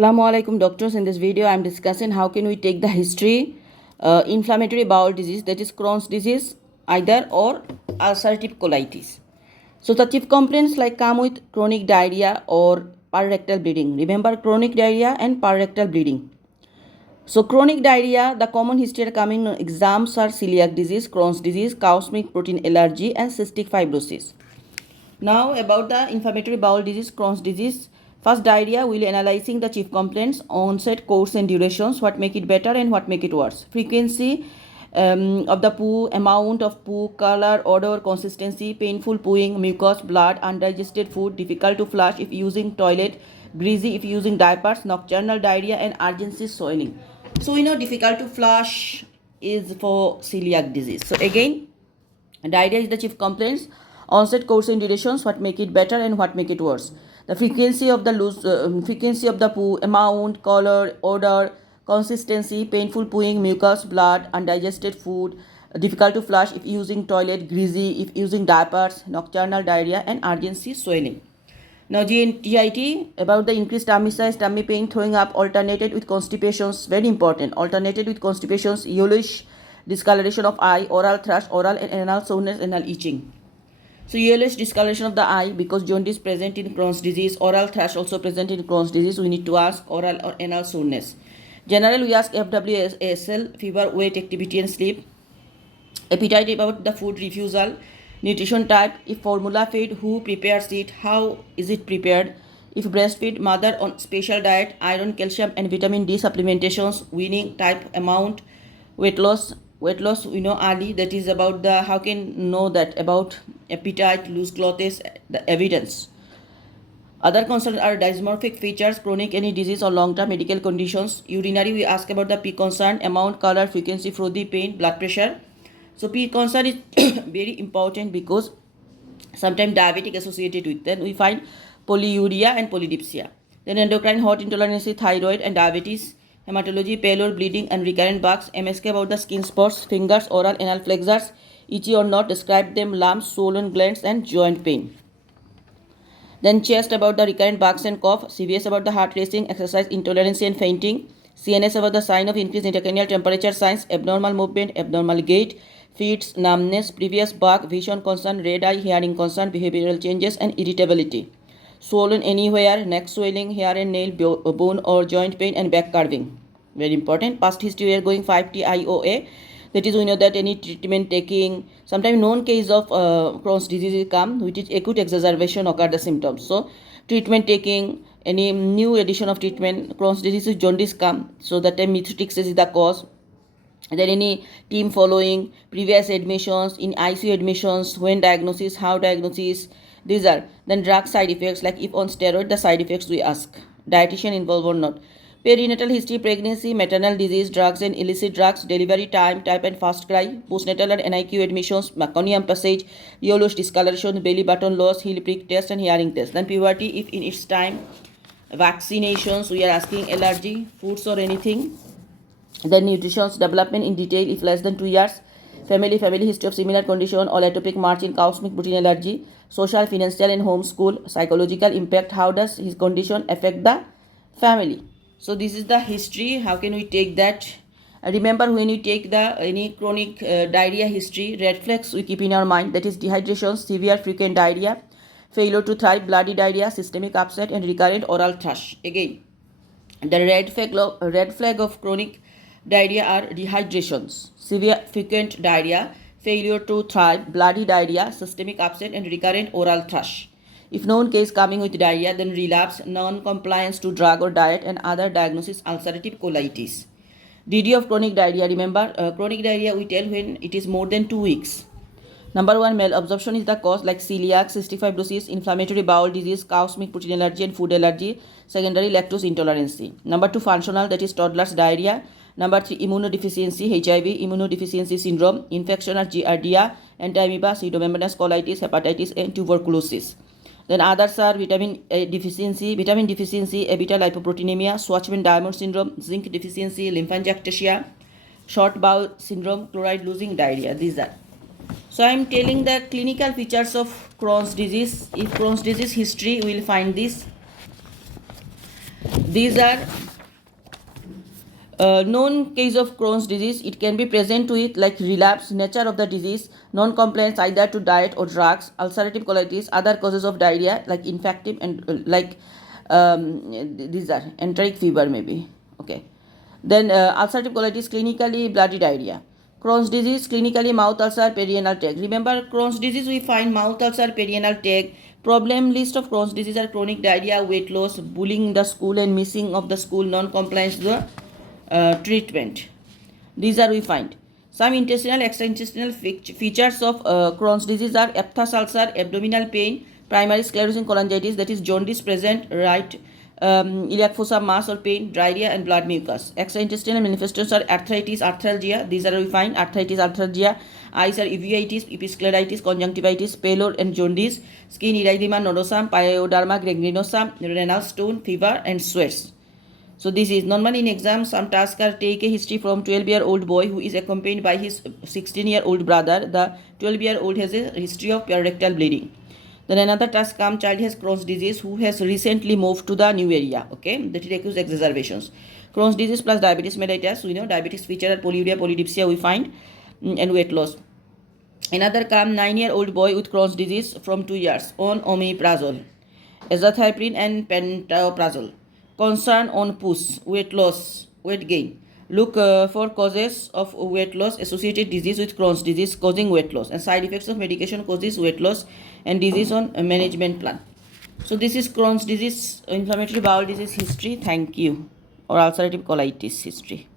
Assalamu alaikum doctors. In this video I am discussing how can we take the history inflammatory bowel disease, that is Crohn's disease either or ulcerative colitis. So the chief complaints like come with chronic diarrhea or perirectal bleeding. Remember chronic diarrhea and perirectal bleeding. So chronic diarrhea, the common history coming exams are celiac disease, Crohn's disease, cow's milk protein allergy and cystic fibrosis. Now about the inflammatory bowel disease, Crohn's disease. First, diarrhea, we'll analyzing the chief complaints, onset, course and durations, what make it better and what make it worse. Frequency of the poo, amount of poo, color, odor, consistency, painful pooing, mucus, blood, undigested food, difficult to flush if using toilet, greasy if using diapers, nocturnal diarrhea and urgency swelling. So we know difficult to flush is for celiac disease. So again, diarrhea is the chief complaints. Onset, course and durations, what make it better and what make it worse. The frequency of the poo, amount, color, odor, consistency, painful pooing, mucus, blood, undigested food, difficult to flush if using toilet, greasy if using diapers, nocturnal diarrhea and urgency swelling. Now GIT, about the increased tummy size, tummy pain, throwing up, alternated with constipations, very important, alternated with constipations, yellowish discoloration of eye, oral thrush, oral and anal soreness, anal itching. So yellowish discoloration of the eye because jaundice present in Crohn's disease, oral thrush also present in Crohn's disease. We need to ask oral or anal soreness. General, we ask FWSL, fever, weight, activity and sleep. Appetite, about the food refusal. Nutrition type, if formula fed, who prepares it, how is it prepared. If breastfeed, mother on special diet, iron, calcium and vitamin D supplementations. Weaning type, amount. Weight loss we know early, that is about the how can know that about appetite, loose clothes, the evidence. Other concerns are dysmorphic features, chronic any disease or long-term medical conditions. Urinary, we ask about the P concern, amount, color, frequency, frothy, pain, blood pressure. So P concern is very important because sometimes diabetic associated with. Then we find polyuria and polydipsia. Then endocrine, hot intolerance, thyroid and diabetes. Hematology, pale or bleeding and recurrent bugs. MSK, about the skin spots, fingers, oral, anal flexures, itchy or not, describe them, lumps, swollen glands and joint pain. Then chest, about the recurrent bugs and cough. CVS, about the heart racing, exercise intolerance and fainting. CNS, about the sign of increased intracranial temperature signs, abnormal movement, abnormal gait, fits, numbness, previous bug, vision concern, red eye, hearing concern, behavioral changes and irritability. Swollen anywhere, neck swelling, hair and nail, bone or joint pain and back curving. Very important. Past history, we are going 5T IOA. That is, we know that any treatment taking, sometimes known case of Crohn's disease come, which is acute exacerbation occur the symptoms. So treatment taking, any new addition of treatment, Crohn's disease is jaundice come. So that time methotrexate is the cause. Then any team following, previous admissions, in ICU admissions, when diagnosis, how diagnosis, these are. Then drug side effects, like if on steroid, the side effects we ask. Dietitian involved or not. Perinatal history, pregnancy, maternal disease, drugs and illicit drugs, delivery time, type and fast cry, postnatal and NICU admissions, meconium passage, yellowish discoloration, belly button loss, heel prick test and hearing test. Then puberty, if in its time. Vaccinations, we are asking allergy, foods or anything. Then nutrition's development in detail if less than 2 years. Family history of similar condition, all atopic march in cow's milk protein allergy. Social, financial and home school. Psychological impact, how does his condition affect the family. So this is the history. How can we take that? Remember, when you take the any chronic diarrhea history, red flags we keep in our mind, that is dehydration, severe frequent diarrhea, failure to thrive, bloody diarrhea, systemic upset and recurrent oral thrush. Again, the red flag of chronic diarrhea are dehydrations, severe frequent diarrhea, failure to thrive, bloody diarrhea, systemic upset and recurrent oral thrush. If known case coming with diarrhea, then relapse, non-compliance to drug or diet and other diagnosis, ulcerative colitis. DD of chronic diarrhea, remember chronic diarrhea we tell when it is more than 2 weeks. Number 1, malabsorption is the cause, like celiac, cystic fibrosis, inflammatory bowel disease, cow's milk protein allergy and food allergy, secondary lactose intolerance. Number 2, functional, that is toddler's diarrhea. Number 3, immunodeficiency, HIV, immunodeficiency syndrome, infection or giardia, anti-amoeba, pseudomembranous colitis, hepatitis and tuberculosis. Then others are vitamin deficiency, beta lipoproteinemia, Schwarzman-Diamond syndrome, zinc deficiency, lymphangiectasia, short bowel syndrome, chloride losing diarrhea. These are. So I am telling the clinical features of Crohn's disease. If Crohn's disease history, we will find this. These are known case of Crohn's disease. It can be present with like relapse, nature of the disease, non-compliance either to diet or drugs, ulcerative colitis, other causes of diarrhea like infective and these are enteric fever maybe. Okay. Then ulcerative colitis, clinically bloody diarrhea. Crohn's disease, clinically mouth ulcer, perianal tag. Remember Crohn's disease we find mouth ulcer, perianal tag. Problem list of Crohn's disease are chronic diarrhea, weight loss, bullying in the school and missing of the school, non-compliance to the treatment. These are we find. Some intestinal, extraintestinal features of Crohn's disease are aphthous ulcer, abdominal pain, primary sclerosing cholangitis, that is jaundice present, right iliac fossa mass or pain, diarrhea and blood mucus. Extraintestinal manifestations are arthritis, arthralgia. These are we find arthritis, arthralgia. Eyes are uveitis, episcleritis, conjunctivitis, pallor and jaundice. Skin erythema nodosum, pyoderma gangrenosum, renal stone, fever and sweats. So this is normally in exam some tasks are take a history from 12-year-old boy who is accompanied by his 16-year-old brother. The 12-year-old has a history of rectal bleeding. Then another task come, child has Crohn's disease who has recently moved to the new area. Okay, that is acute exacerbations. Crohn's disease plus diabetes mellitus. We know diabetes feature are polyuria, polydipsia we find and weight loss. Another come 9-year-old boy with Crohn's disease from 2 years on omeprazole, azathioprine and pantoprazole. Concern on push, weight loss, weight gain. Look for causes of weight loss associated disease with Crohn's disease causing weight loss and side effects of medication causes weight loss and disease on a management plan. So this is Crohn's disease, inflammatory bowel disease history. Thank you. Or ulcerative colitis history.